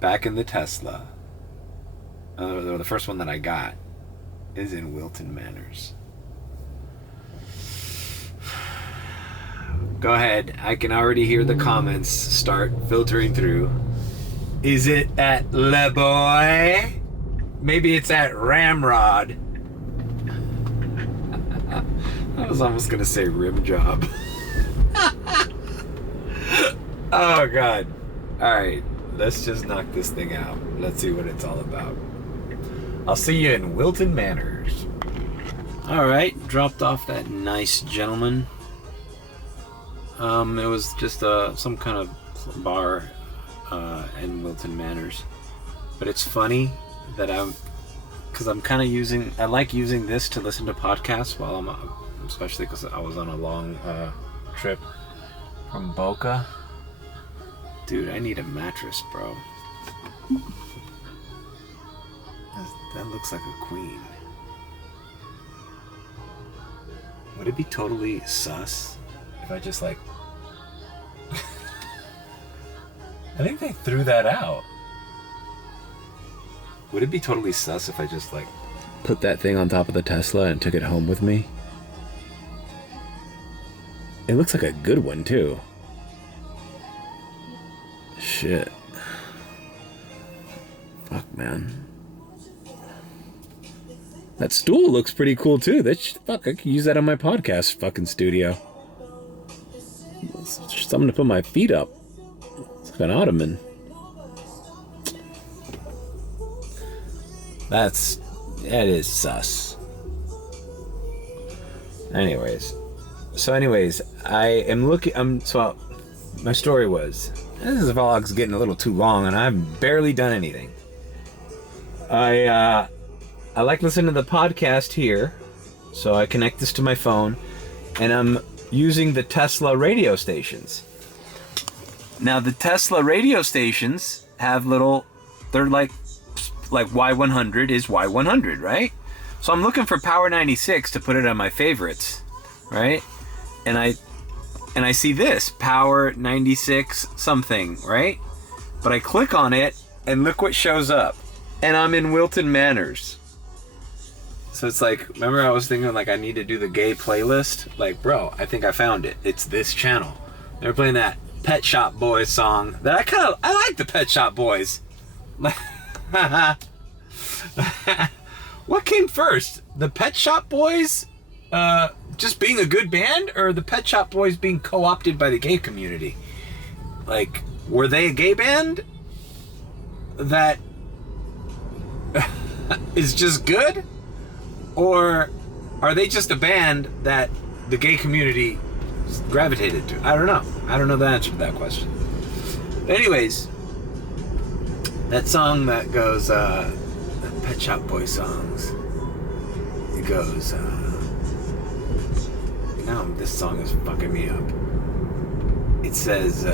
back in the Tesla, the first one that I got, is in Wilton Manors. Go ahead. I can already hear the comments start filtering through. Is it at Le Boy? Maybe it's at Ramrod. I was almost going to say rim job. Oh, God. All right. Let's just knock this thing out. Let's see what it's all about. I'll see you in Wilton Manors. Alright, dropped off that nice gentleman. It was just some kind of bar in Wilton Manors. But it's funny that because I'm kind of I like using this to listen to podcasts while especially because I was on a long trip from Boca. Dude, I need a mattress, bro. That looks like a queen. Would it be totally sus if I just like... I think they threw that out. Would it be totally sus if I just like put that thing on top of the Tesla and took it home with me? It looks like a good one too. Shit. Fuck, man. That stool looks pretty cool too. Fuck, I could use that on my podcast fucking studio. It's just something to put my feet up. It's like an ottoman. That is sus. Anyways, I am looking. So my story was, this vlog's getting a little too long, and I've barely done anything. I like listening to the podcast here, so I connect this to my phone, and I'm using the Tesla radio stations. Now, the Tesla radio stations have they're like Y100 is Y100, right? So I'm looking for Power 96 to put it on my favorites, right? And I see this, Power 96 something, right? But I click on it, and look what shows up. And I'm in Wilton Manors. So it's like, remember I was thinking like I need to do the gay playlist? Like, bro, I think I found it. It's this channel. They were playing that Pet Shop Boys song that I like the Pet Shop Boys. What came first? The Pet Shop Boys just being a good band, or the Pet Shop Boys being co-opted by the gay community? Like, were they a gay band that is just good? Or are they just a band that the gay community gravitated to? I don't know. I don't know the answer to that question. But anyways, that song that goes, the Pet Shop Boys songs, it goes, now this song is fucking me up. It says,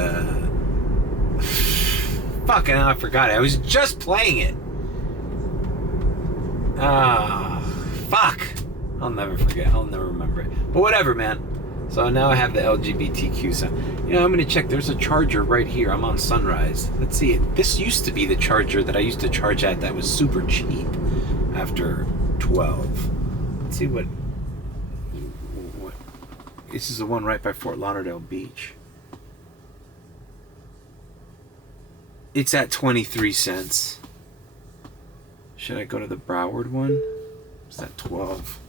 fucking hell, I forgot it. I was just playing it. Fuck. I'll never forget. I'll never remember it. But whatever, man. So now I have the LGBTQ sign. You know, I'm going to check. There's a charger right here. I'm on Sunrise. Let's see it. This used to be the charger that I used to charge at that was super cheap after 12. Let's see what... This is the one right by Fort Lauderdale Beach. It's at 23 cents. Should I go to the Broward one? It's at 12.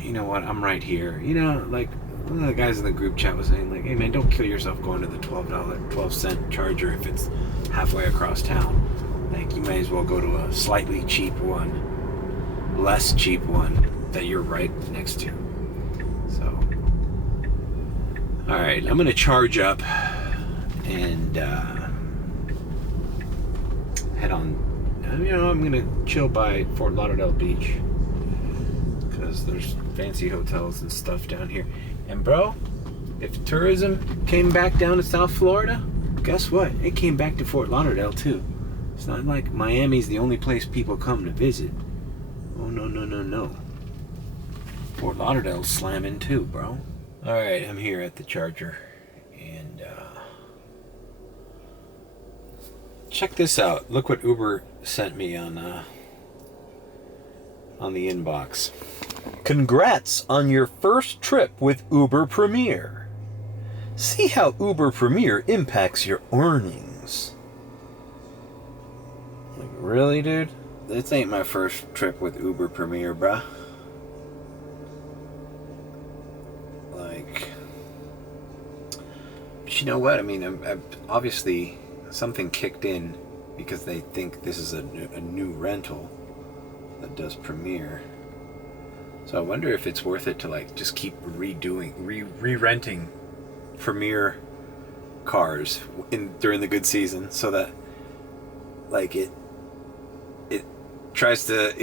You know what? I'm right here. You know, like one of the guys in the group chat was saying, like, hey man, don't kill yourself going to the $12 charger if it's halfway across town. Like, you may as well go to a slightly cheap one, less cheap one that you're right next to. So, all right, I'm gonna charge up and head on. You know, I'm gonna chill by Fort Lauderdale Beach because there's fancy hotels and stuff down here. And bro, if tourism came back down to South Florida, guess what? It came back to Fort Lauderdale too. It's not like Miami's the only place people come to visit. Oh no, no, no, no. Fort Lauderdale's slamming too, bro. Alright, I'm here at the charger. And check this out. Look what Uber sent me on the inbox. Congrats on your first trip with Uber Premier. See how Uber Premier impacts your earnings. Like, really, dude? This ain't my first trip with Uber Premier, bruh. Like, but you know what? I mean, obviously something kicked in because they think this is a new rental that does Premiere. So I wonder if it's worth it to like just keep re-renting Premiere cars during the good season, so that like it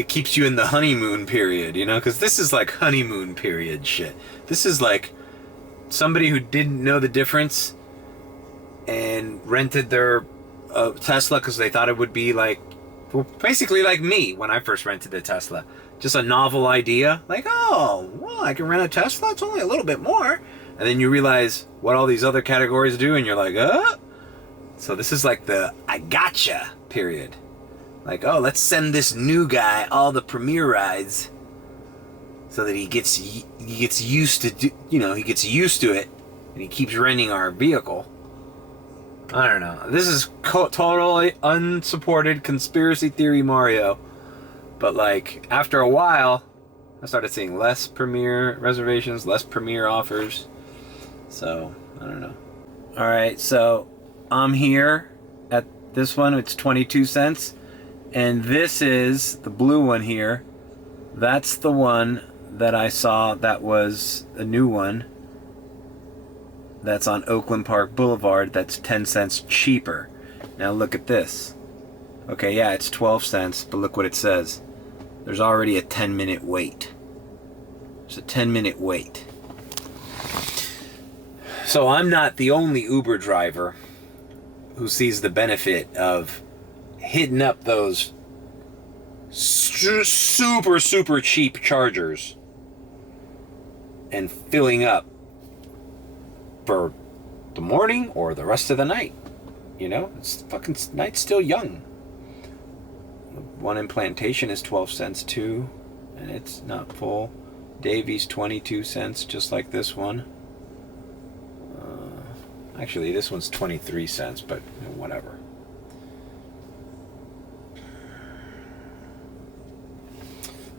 keeps you in the honeymoon period, you know, because this is like honeymoon period shit. This is like somebody who didn't know the difference and rented their Tesla because they thought it would be like, well, basically like me when I first rented a Tesla. Just a novel idea, like, oh, well, I can rent a Tesla, it's only a little bit more. And then you realize what all these other categories do, and you're like, So this is like the I gotcha period. Like, oh, let's send this new guy all the Premiere rides so that he gets used to he gets used to it, and he keeps renting our vehicle. I don't know. This is totally unsupported conspiracy theory Mario. But like after a while, I started seeing less Premiere reservations, less Premiere offers. So I don't know. All right, so I'm here at this one. It's 22 cents. And this is the blue one here. That's the one that I saw that was a new one. That's on Oakland Park Boulevard. That's 10 cents cheaper. Now look at this. Okay, yeah, it's 12 cents, but look what it says. There's already a 10-minute wait. There's a 10-minute wait. So I'm not the only Uber driver who sees the benefit of hitting up those super cheap chargers and filling up for the morning or the rest of the night. You know, it's fucking night's still young. The one in Plantation is 12 cents too, and it's not full. Davies 22 cents, just like this one. Actually, this one's 23 cents, but whatever.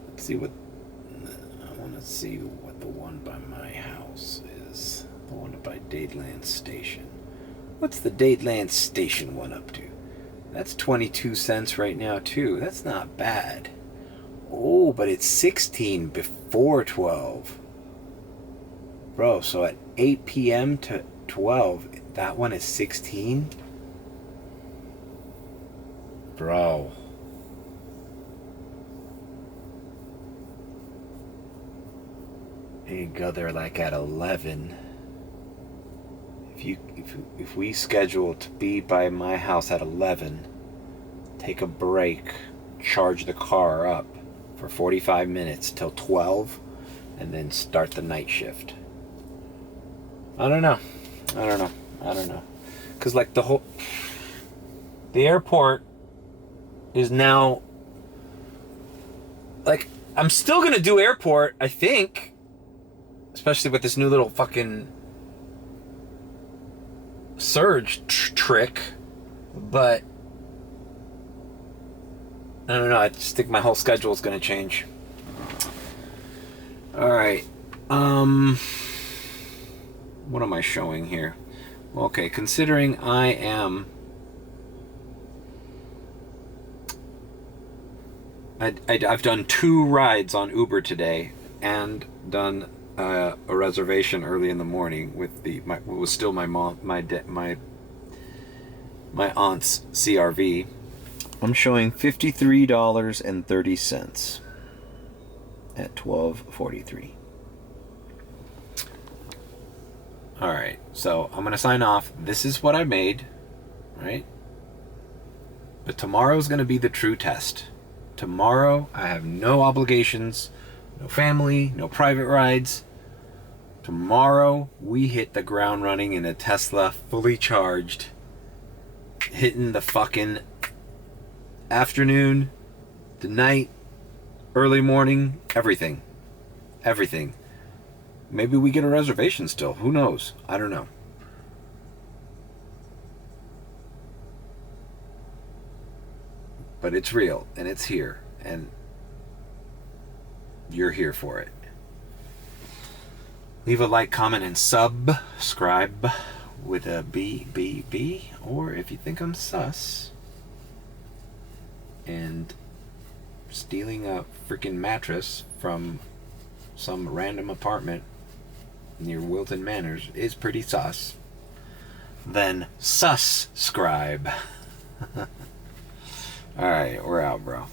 Let's see what I want to see what the one by my house is. The one by Dadeland Station. What's the Dadeland Station one up to? That's 22 cents right now too. That's not bad. Oh, but it's 16 before 12. Bro, so at 8 p.m. to 12, that one is 16? Bro. You go there like at 11. If we schedule to be by my house at 11, take a break, charge the car up for 45 minutes till 12, and then start the night shift. I don't know. Because like the airport is now, like, I'm still going to do airport, I think, especially with this new little fucking surge trick, but I don't know, I just think my whole schedule is going to change. Alright, what am I showing here? Okay, considering I've done 2 rides on Uber today and done a reservation early in the morning with what was still my aunt's CRV. I'm showing $53.30 at 12:43. All right, so I'm gonna sign off. This is what I made, right? But tomorrow's gonna be the true test. Tomorrow I have no obligations, no family, no private rides. Tomorrow we hit the ground running in a Tesla, fully charged, hitting the fucking afternoon, the night, early morning, everything. Maybe we get a reservation still. Who knows? I don't know. But it's real, and it's here, and you're here for it. Leave a like, comment, and subscribe with a B, or if you think I'm sus, and stealing a freaking mattress from some random apartment near Wilton Manors is pretty sus, then subscribe. Alright, we're out, bro.